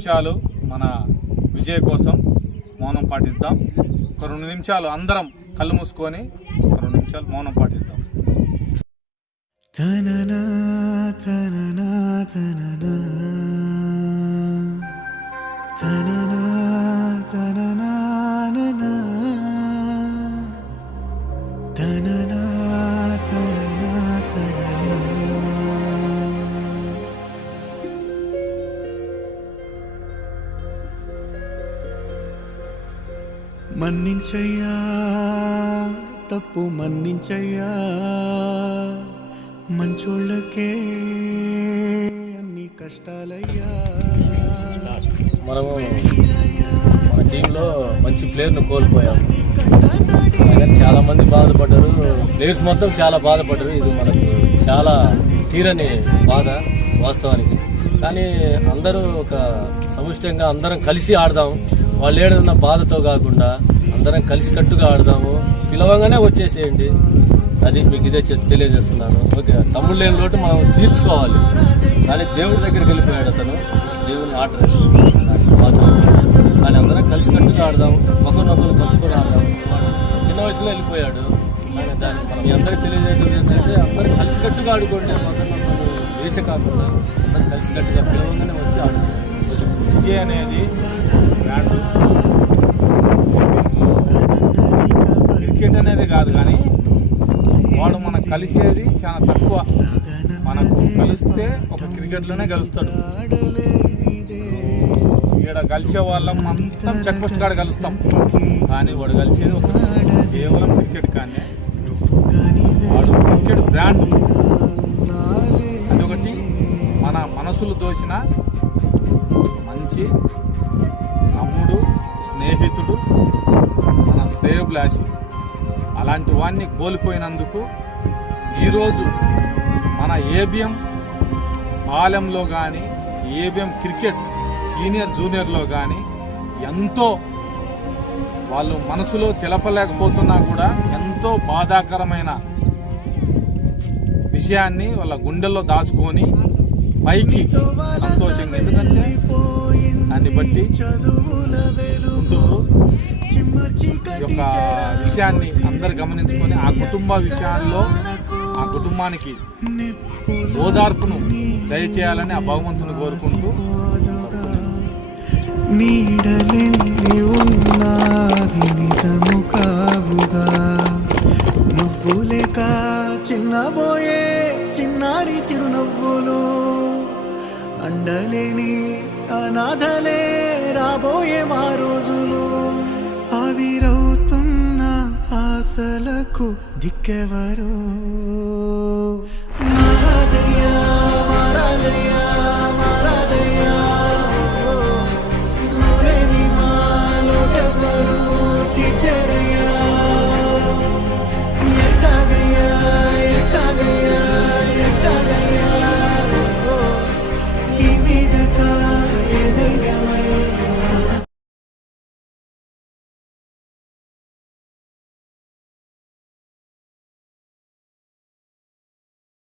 నిమిషాలు మన విజయ్ కోసం మౌనం పాటిద్దాం. ఒక రెండు నిమిషాలు అందరం కళ్ళు మూసుకొని ఒక రెండు నిమిషాలు మౌనం పాటిద్దాం. మన్నించయ్యా తప్పు మన్నించయ్యా మంచోళ్ళకే అన్ని కష్టాలయ్యా. మనము మన టీంలో మంచి ప్లేయర్ను కోల్పోయాము చాలామంది చాలా మంది బాధపడ్డారు. ప్లేయర్స్ మొత్తం చాలా బాధపడ్డారు. ఇది మనకు చాలా తీరని బాధ వాస్తవానికి. కానీ అందరూ ఒక సముష్టంగా అందరం కలిసి ఆడదాం. వాళ్ళు ఏడున్న బాధతో కాకుండా అందరం కలిసికట్టుగా ఆడదాము. పిలవంగానే వచ్చేసేయండి. అది మీకు ఇదే తెలియజేస్తున్నాను. ఓకే తమ్ముడు లేని లోటు మనం తీర్చుకోవాలి. కానీ దేవుడి దగ్గరికి వెళ్ళిపోయాడు అతను. దేవుని ఆర్డర్ కానీ అందరం కలిసికట్టుగా ఆడదాం ఒకరినొకరు కలుసుకొని ఆడదాం చిన్న వయసులో వెళ్ళిపోయాడు. దాన్ని మనం ఎందరికి తెలియజేయడం ఏంటంటే అందరూ కలిసికట్టుగా ఆడుకోండి. ఒకరినొకరు వేసే కాకుండా అందరం కలిసికట్టుగా పిలవంగానే వచ్చి ఆడుకోండి. విజయ్ అనేది క్రికెట్ అనేది కాదు కానీ వాడు మనకు కలిసేది చాలా తక్కువ. మనకు కలిస్తే ఒక క్రికెట్లోనే కలుస్తాడు ఇక్కడ కలిసే వాళ్ళం మొత్తం చెక్పోస్ట్ కాడ కలుస్తాం కానీ వాడు కలిసేది ఒక కేవలం క్రికెట్ కానీ. వాడు క్రికెట్ బ్రాండ్. అదొకటి మన మనసులు దోచిన మంచి స్నేహితుడు మన శ్రేయభిలాషి. అలాంటి వాడిని కోల్పోయినందుకు ఈరోజు మన ఏబిఎం పాలెంలో కానీ ఏబిఎం క్రికెట్ సీనియర్ జూనియర్లో కానీ ఎంతో వాళ్ళు మనసులో తెలపలేకపోతున్నా కూడా ఎంతో బాధాకరమైన విషయాన్ని వాళ్ళ గుండెల్లో దాచుకొని పైకి సంతోషంగా. ఎందుకంటే దాన్ని బట్టి ముందు యొక్క విషయాన్ని అందరు గమనించుకొని ఆ కుటుంబ విషయాల్లో ఆ కుటుంబానికి ఓదార్పును దయచేయాలని ఆ భగవంతుని కోరుకుంటూ నీడలెన్ని ఉన్నావి నిజము కావుగా. నువ్వు లేక చిన్నబోయే చిన్నారి చిరునవ్వులు. అండలేని అనాథలే రాబోయే మా రోజు నాకు దిక్కెవరు మహాజయ్యా మహారాజయ్యా మహారాజయ్యా తీర్చే